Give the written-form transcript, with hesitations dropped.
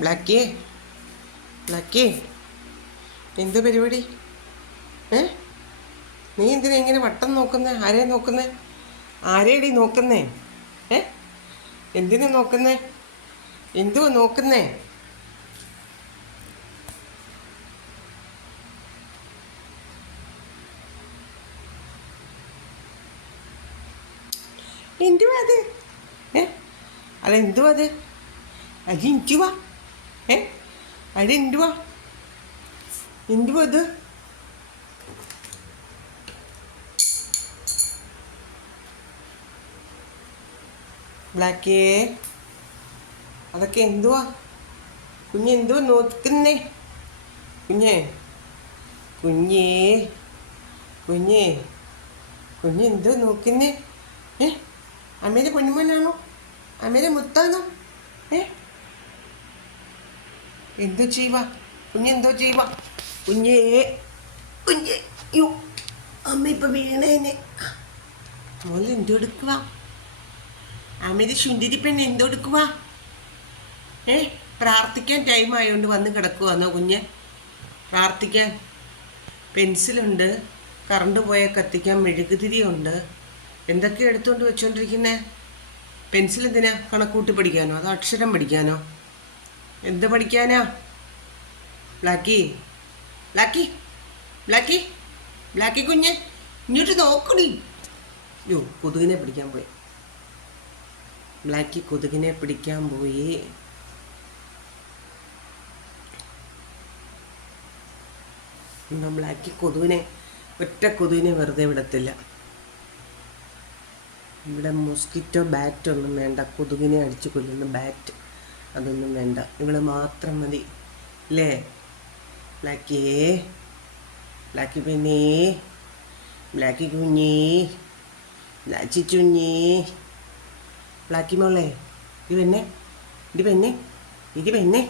ബ്ലാക്കി ബ്ലാക്കി എന്ത് പരിപാടി? നീ എന്തിനാ ഇങ്ങനെ വട്ടം നോക്കുന്നേ? ആരെയാ നോക്കുന്നേ? ആരെയടി നോക്കുന്നേ? എന്തിനാ നോക്കുന്നേ? എന്തുവാ നോക്കുന്നേ? എന്തുവാ അത്? അതെന്തുവാ അത്? അത് എന്തുവാ? അതെന്തുവാ? എന്തുവാ അത്? ബ്ലാക്കേ, അതൊക്കെ എന്തുവാ? കുഞ്ഞ് എന്തുവാ നോക്കുന്നേ? കുഞ്ഞേ കുഞ്ഞേ കുഞ്ഞേ കുഞ്ഞെന്തോ നോക്കുന്നേ? അമ്മേരെ പൊന്നുമോനാണോ? അമ്മേരെ മുത്താണോ? എന്തോ ചെയ്യുക? കുഞ്ഞെന്തോ ചെയ്യുക? കുഞ്ഞേ കുഞ്ഞേ യോ, അമ്മ ഇപ്പം വീണേനെ. മോൾ എന്തോ എടുക്കുക? അമ്മേരെ ശുന്തിരി പെണ്ണ് എന്തോ എടുക്കുക? പ്രാർത്ഥിക്കാൻ ടൈം ആയതുകൊണ്ട് വന്ന് കിടക്കുവാന്നോ കുഞ്ഞ്? പ്രാർത്ഥിക്കാൻ പെൻസിലുണ്ട്, കറണ്ട് പോയാൽ കത്തിക്കാൻ മെഴുകുതിരിയുണ്ട്. എന്തൊക്കെ എടുത്തുകൊണ്ട് വെച്ചോണ്ടിരിക്കുന്നേ? പെൻസിൽ എന്തിനാ? കണക്കൂട്ടി പഠിക്കാനോ അതോ അക്ഷരം പഠിക്കാനോ? എന്ത് പഠിക്കാനാ? ബ്ലാക്കി ബ്ലാക്കി ബ്ലാക്കി ബ്ലാക്കി കുഞ്ഞ് ഇങ്ങോട്ട് നോക്കണി. യോ, കൊതുകിനെ പിടിക്കാൻ പോയി. ബ്ലാക്കി കൊതുകിനെ പിടിക്കാൻ പോയി. ബ്ലാക്കി കൊതുകിനെ, ഒറ്റ കൊതുകിനെ വെറുതെ വിടത്തില്ല. ഇവിടെ മോസ്കിറ്റോ ബാറ്റൊന്നും വേണ്ട. കൊതുകിനെ അടിച്ചു കൊല്ലുന്ന ബാറ്റ് അതൊന്നും വേണ്ട. ഇവള് മാത്രം മതി അല്ലേ? ബ്ലാക്കിയേ, ബ്ലാക്കി പെണ്ണേ, ബ്ലാക്കി കുഞ്ഞേ, ബ്ലാച്ചി ചുഞ്ഞേ, ബ്ലാക്കി മോളെ, ഇത് പെണ്ണേ, ഇത് പെണ്ണേ, ഇത് പെണ്ണേ.